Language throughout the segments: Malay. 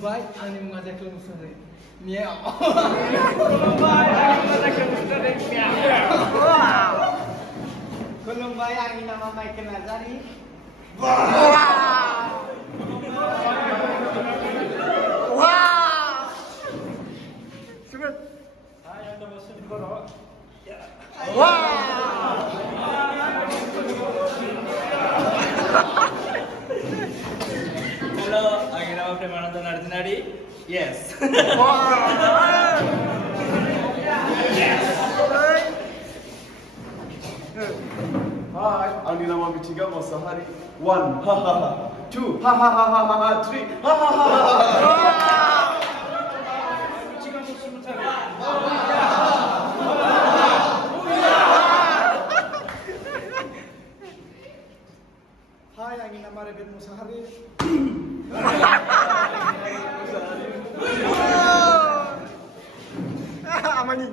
Baik, ani mengajak ke musuh ni. Miau. Baik, ani mengajak ke musuh ni. Miau. Belum bayar ini nama Michael Nazari. Wow. Wow. Super. Hai, anda masuk di kono. Wow. Hello, angin nama Premananda Narjinari. Yes. Hi, angin nama Bichiga Masahari. 1, ha ha ha. 2, ha ha ha ha ha. 3, ha ha ha ha. Hai, angin nama Rebet Musahari. Amani.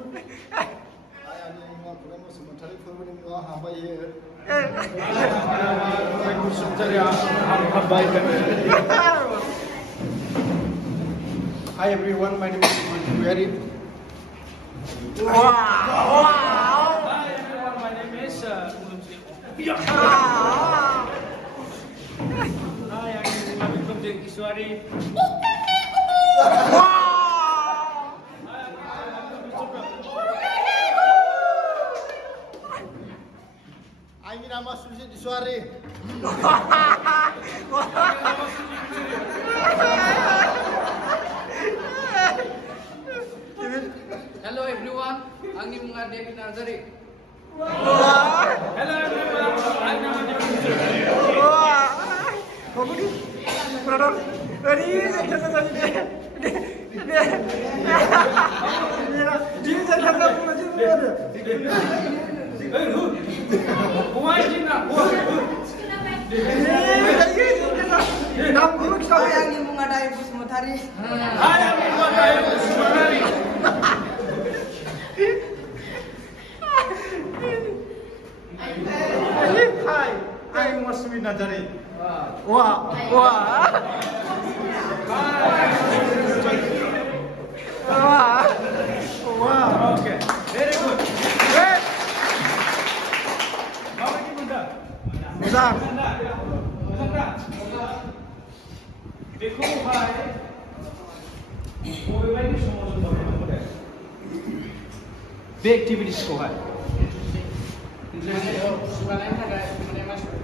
Hai, angin nama Rebet Musahari. Forbidden Law Hambai. Rebet Musahari Hambai. Hi everyone, my name is Manjuari. Wow. Hi everyone, my name is Hai, angin nama Bikum Kiswari. Angin nama Susi Disuari. Hello everyone, angin mga David Nazari. Hello everyone, I'm David Nazari. Kamu ni, brother. Ini saya tadi dia jangan pun aja dia. Pemain Cina. Nam guru kita Angin mga David Sumutari. Hai, angin mga David Sumutari. Hai, I'm Masmi Nazari. Wah, wah. Wah. Wah. Okay, very good. Great. Bawa ni bunda. Musa. देखो भाई वो भाई की समझ लो बोले बे एक्टिविटीज को है Suara lain ada, mana masuk?